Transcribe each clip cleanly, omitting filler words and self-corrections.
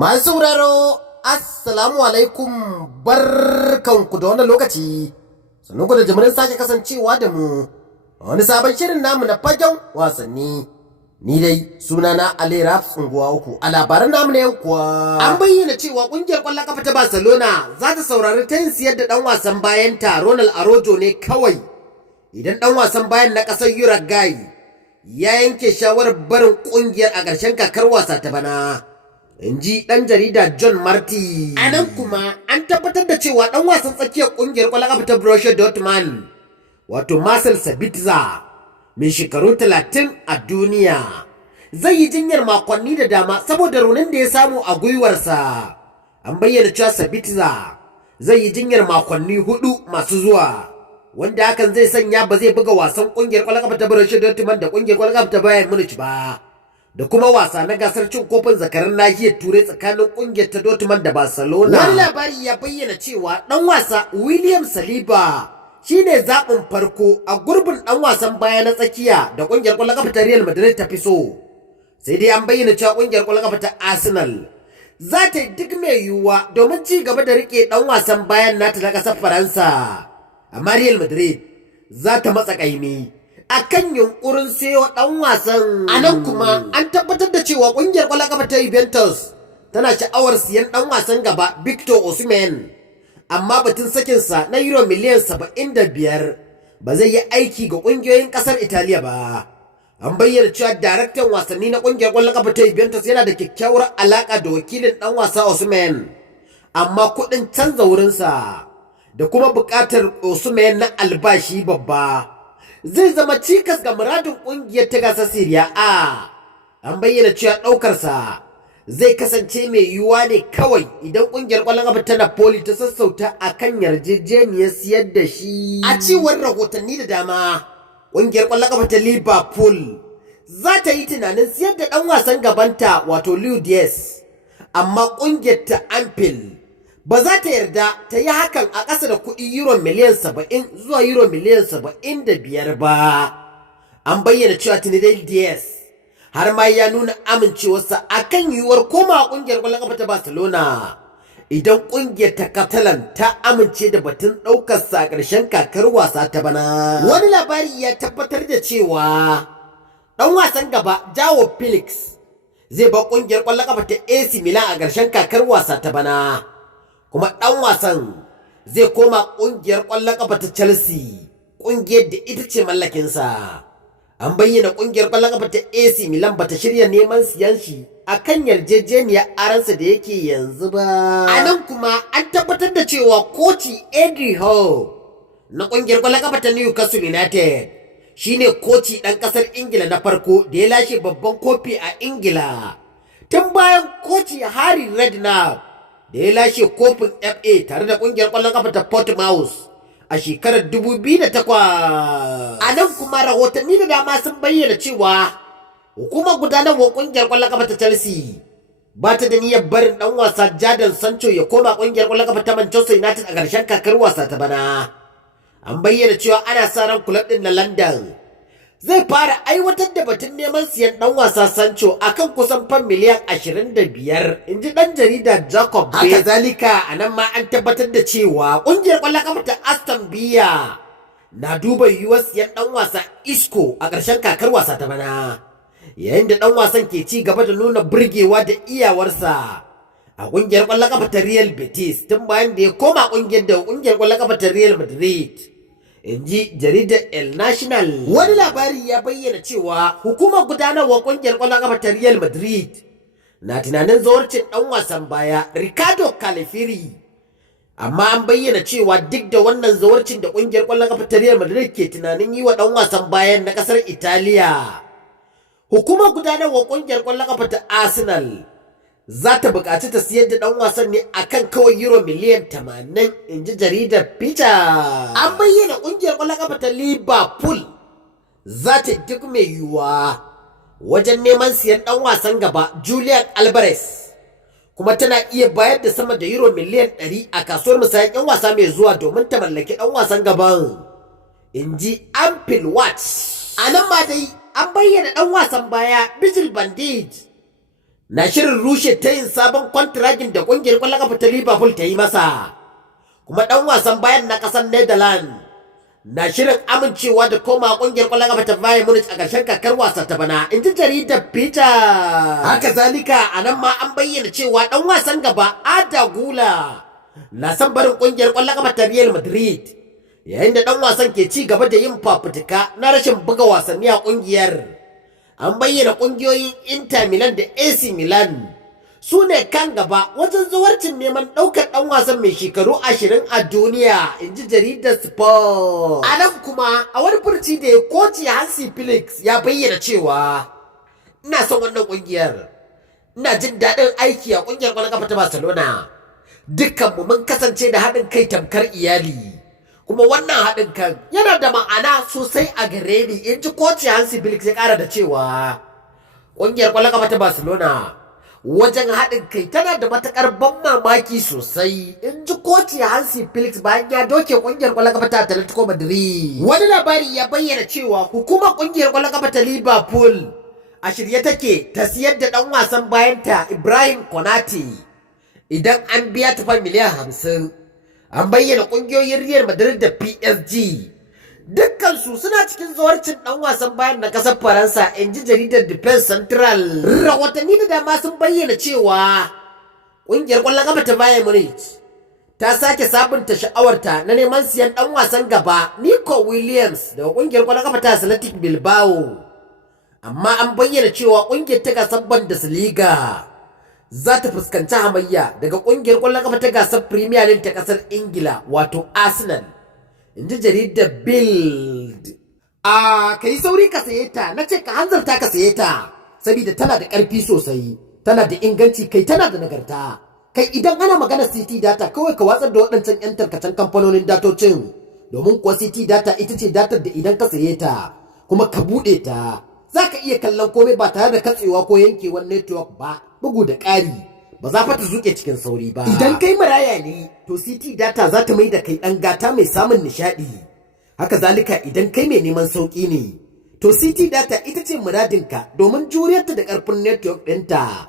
Masu sauraro, Assalamu alaikum, barkanku da wannan lokaci, sannan ku da jimirin sake kasancewa da mu a wani sabon shirin namu na fagen wasanni. Ni dai sunana Ali Rafs unguwa uku a labaran namu na yau kuwa. An bayyana cewa kungiyar kwallon kafa ta Barcelona za ta saurari ta yin siyar da dan wasan bayan ta Ronald Araujo ne kawai idan dan wasan bayan na kasar Uruguay ya yanke shawarar barin kungiyar a ƙarshen kakar wasa ta bana. In ji ɗan jarida John Marty. A nan kuma an tabbatar da cewa ɗan wasan tsakiyar ƙungiyar ƙwallon ƙafa ta Borussia Dortmund, wato Marcel Sabitzer, mai shekaru 30 a duniya, zai yi jinyar makonni da dama saboda raunin da ya samu a gwiwarsa. An bayyana cewa Sabitzer zai yi jinyar makonni 4 masu zuwa, wanda hakan zai sanya ba zai buga wasan ƙungiyar ƙwallon ƙafa ta Borussia Dortmund da ƙungiyar ƙwallon ƙafa ta Bayern Munich ba. Da kuma wasa na gasar cin kofin zakaran nahiyar turai tsakanin kungiyar ta Dortmund da Barcelona. Wani labari ya bayyana cewa dan wasa William Saliba shine zaɓin farko a gurbin dan wasan baya na tsakiya da kungiyar ƙwallon ƙafa ta Real Madrid ta fi so. Sai dai an bayyana cewa kungiyar ƙwallon ƙafa ta Arsenal za ta yi duk mai yiwuwa domin ci gaba da rike dan wasan bayan nata na ƙasar Faransa. Amma Real Madrid za ta matsa ƙaimi akan yunkurin sayo dan wasan. A nan kuma an tabbatar da cewa kungiyar ƙwallon ƙafa ta Juventus tana sha'awar siyan dan wasan gaba Victor Osimhen, amma batun sakinsa na euro miliyan 75 ba zai yi aiki ga kungiyoyin ƙasar Italiya ba. An bayyana cewa daraktan wasanni na kungiyar ƙwallon ƙafa ta Juventus yana da kyakkyawar alaka da wakilin dan wasa Osimhen, amma kuɗin canza wurinsa da kuma buƙatar Osimhen na albashi babba zai zama cikas ga muradin kungiyar ta gasar Serie A. An bayyana cewa ɗaukarsa zai kasance mai yiwuwa ne kawai idan kungiyar ƙwallon ƙafa ta Napoli ta sassauta akan yarjejeniyar siyar da shi. A cewar rahotanni da dama, kungiyar ƙwallon ƙafa ta Liverpool za ta yi tunanin siyar da ɗan wasan gabanta wato Luis Diaz, amma kungiyar ta Anfield ba za ta yarda ta yi hakan a ƙasa da kuɗi euro miliyan 70 zuwa euro miliyan 75 ba. An bayyana cewa Trinidad Diaz har ma ya nuna amincewarsa akan yiwuwar koma ƙungiyar ƙwallon ƙafa ta Barcelona idan ƙungiyar ta Catalan ta amince da batun ɗaukarsa a ƙarshen kakar wasa ta bana. Wani labari ya tabbatar da cewa ɗan wasan gaba Joao Felix zai ba ƙungiyar ƙwallon ƙafa ta AC Milan a ƙarshen kakar wasa ta bana. Kuma ɗan wasan zai koma ƙungiyar ƙwallon ƙafa ta Chelsea, ƙungiyar da ita ce mallakinsa. An bayyana ƙungiyar ƙwallon ƙafa ta AC Milan bata shirya neman siyan shi akan yarjejeniyar aransa da yake yanzu ba. A nan kuma an tabbatar da cewa koci Araujo na ƙungiyar ƙwallon ƙafa ta Newcastle United shine koci ɗan ƙasar Ingila na farko da ya lashe babban kofi a Ingila, tun bayan koci Harry Redknapp da ya lashe kofin FA tare da kungiyar ƙwallon kafa ta Portsmouth a shekarar 2008. A nan kuma rahotanni da dama sun bayyana cewa hukumar gudanarwar kungiyar ƙwallon kafa ta Chelsea ba ta da niyyar barin dan wasa Jadon Sancho ya koma kungiyar ƙwallon kafa ta Manchester United a ƙarshen kakar wasa ta bana. An bayyana cewa ana sa ran kulab din na London zai fara aiwatar da batun neman siyan dan wasa Sancho akan kusan fan miliyan 25, inji dan jarida Jacob Bay. Haka zalika a nan ma an tabbatar da cewa kungiyar ƙwallon kafa ta Aston Villa na duba yiwuwar siyan dan wasa Isco a ƙarshen kakar wasa ta bana, yayin da dan wasan ke ci gaba da nuna burgewa da iyawarsa a kungiyar ƙwallon kafa ta Real Betis tun bayan da ya koma kungiyar ƙwallon kafa ta Real Madrid, in ji jaridar El National. Wani labari ya bayyana cewa hukumar gudanarwar kungiyar ƙwallon ƙafa ta Real Madrid na tunanin zawarcin ɗan wasan baya Ricardo Calafiri, amma an bayyana cewa duk da wannan zawarcin da kungiyar ƙwallon ƙafa ta Real Madrid ke tunanin yi wa ɗan wasan bayan na ƙasar Italiya, hukumar gudanarwar kungiyar ƙwallon ƙafa ta Arsenal za ta buƙaci ta siyar da ɗan wasan ne akan kawai euro miliyan 80, in ji jaridar Peter. An bayyana ƙungiyar ƙwallon ƙafa ta Liverpool za ta duk mai yiwuwa wajen neman siyan ɗan wasan gaba Julian Alvarez, kuma tana iya bayar da sama da euro miliyan 100 a kasuwar musayan 'yan wasa mai zuwa domin ta mallaki ɗan wasan gaban, in ji Anfield Watch. A nan ma dai an bayyana ɗan wasan baya Virgil van Dijk na shirin rushe ta yin sabon kwantiragin da ƙungiyar ƙwallon kafa ta Liverpool ta yi masa. Kuma ɗan wasan bayan na ƙasar Netherlands na shirin amincewa da koma ƙungiyar ƙwallon kafa ta Bayern Munich a ƙarshen kakar wasa ta bana, in ji jaridar Peter. Haka zalika a nan ma an bayyana cewa ɗan wasan gaba Araujo na son barin ƙungiyar ƙwallon kafa ta Real Madrid, yayin da ɗan wasan ke ci gaba da yin fafutuka na rashin buga wasanni a ƙungiyar. An bayyana ƙungiyoyin Inter Milan da AC Milan su ne kan gaba wajen zuwarcin neman ɗaukar ɗan wasan mai shekaru 20 a duniya, in ji jaridar Sport. A nan kuma a wani furci da ya koci Hansi Felix ya bayyana cewa ina son wannan ƙungiyar, ina jin daɗin aiki a ƙungiyar ƙwallon kafa ta Barcelona, dukkanmu mun kasance da haɗin kai tamkar iyali, kuma wannan haɗin kan yana da ma'ana sosai a gare ni, in ji koci Hansi Felix ya ƙara da cewa ƙungiyar ƙwallon kafa ta Barcelona wajen haɗin kai tana da matuƙar ban mamaki sosai, in ji koci Hansi Felix bayan ya doke ƙungiyar ƙwallon kafa ta Atletico Madrid. Wani labari ya bayyana cewa hukumar ƙungiyar ƙwallon kafa ta Liverpool a shirye take ta siyar da ɗan wasan bayanta Ibrahim Konate idan an biya ta fan miliyan 50. An bayyana ƙungiyoyin Real Madrid da PSG dukkansu suna cikin zuwarcin ɗan wasan bayan na ƙasar Faransa, in ji jaridar Defense Central. Rahotanni da dama sun bayyana cewa ƙungiyar ƙwallon kafa ta Bayern Munich ta sake sabunta sha'awarta na neman siyan ɗan wasan gaba Nico Williams daga ƙungiyar ƙwallon kafa ta Athletic Bilbao, amma an bayyana cewa ƙungiyar ta gasar Bundesliga za ta fuskanci hamayya daga ƙungiyar ƙwallon kafa ta gasar Premier League ta ƙasar Ingila wato Arsenal, in ji jaridar Bild. Ka yi sauri ka saye ta, na ce ka hanzarta ka saye ta, saboda tana da ƙarfi sosai, tana da inganci, kai tana da nagarta. Kai idan ana magana City Data kawai ka watsar da waɗancan 'yan tarkacen kamfanonin datocin, domin kuwa City Data ita ce datar da idan ka saye ta kuma ka buɗe ta za ka iya kallon komai ba tare da katsewa ko yankewar network ba, bugu da ƙari ba za ta zuke cikin sauri ba. Idan kai maraya ne to City Data za ta mai da kai ɗan gata mai samun nishaɗi. Haka zalika idan kai mai neman sauƙi ne to City Data ita ce muradinka, domin juriyarta da ƙarfin network ɗinta.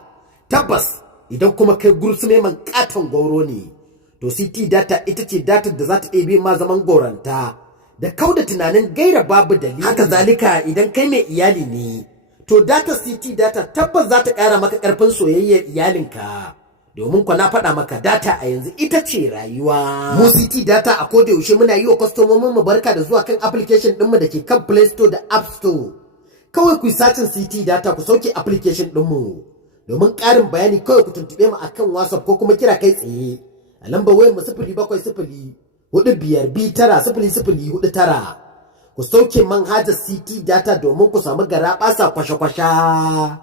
Tabbas idan kuma kai gursume man ƙaton gwauro ne to City Data ita ce datar da za ta ɗebe ma zaman goranta da kauda tunanin gaira babu dalili. Haka zalika idan kai mai iyali ne to data City Data tabbas za ta ƙara maka ƙarfin soyayyar iyalinka, domin kwa na faɗa maka data a yanzu ita ce rayuwa. Mu City Data a koda yaushe muna yi wa kwastomomin mu barka da zuwa kan application ɗinmu da ke kan Play Store da App Store. Kawai ku yi sacin City Data ku sauke application ɗinmu. Domin ƙarin bayani kawai ku tuntuɓe mu akan WhatsApp ko kuma kira kai tsaye a lambar wayar mu 0700 45090049. Ku sauke manhajar City Data domin ku samu garaɓasa kwashe-kwasha.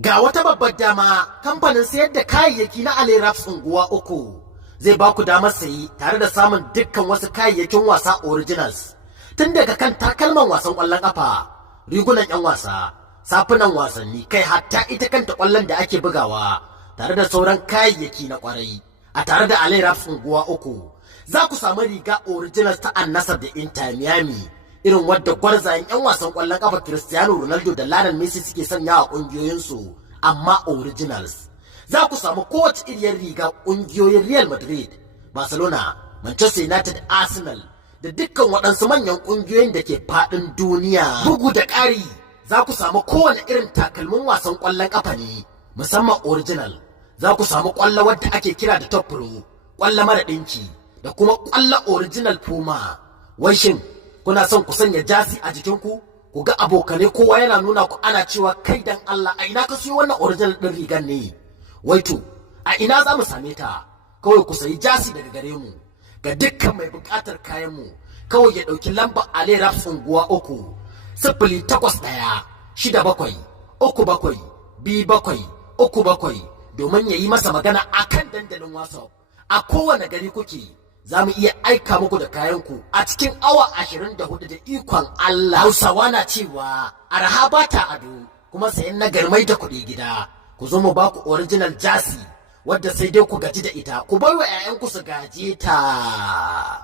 Ga wata babbar dama, kamfanin sayar da kayayyaki na Aleraps unguwa 3 zai ba ku damar sayi tare da samun dukkan wasu kayayyakin wasa originals, tun daga kan takalman wasan ƙwallon ƙafa, rigunan 'yan wasa, safunan wasanni, kai hatta ita kanta ƙwallon da ake bugawa, tare da sauran kayayyaki na ƙwarai. A tare da Aleraps unguwa 3 za ku samu riga originals ta Annasar da Inter Miami, irin wadda gwarzayen 'yan wasan ƙwallon ƙafa Cristiano Ronaldo da Lionel Messi suke sanya a ƙungiyoyinsu, amma originals. Za ku samu kowace iriyar riga ƙungiyoyin Real Madrid, Barcelona, Manchester United, Arsenal da dukkan waɗansu manyan ƙungiyoyin da ke faɗin duniya. Bugu da ƙari, za ku samu kowane irin takalmin wasan ƙwallon ƙafa ne, musamman original. Za ku samu ƙwallo wadda ake kira da top pro, ƙwallo mara ɗinki, da kuma ƙwallo original Puma. Wai shin kuna son ku sanya jasi a jikinku? Ku ga abokane kowa yana nuna ku ana cewa kai dan Allah a ina ka siyo wannan original ɗin rigar ne? Wai to, a ina za mu same ta? Kawai ku sayi jasi daga gare mu. Ga dukkan mai buƙatar kayan mu, kawai ya ɗauki lambar Aleraps unguwa 3 081673727 domin ya yi masa magana akan dandalin WhatsApp. A kowane gari kuke, za mu iya aika muku da kayanku a cikin awa 24 da ikon Allah. Hausawa na cewa arha ba ta ado, kuma sayan na garmai da kuɗi gida. Ku zo mu ba ku original jasi wadda sai dai ku gaji da ita, ku bar wa 'ya'yanku su gaje ta.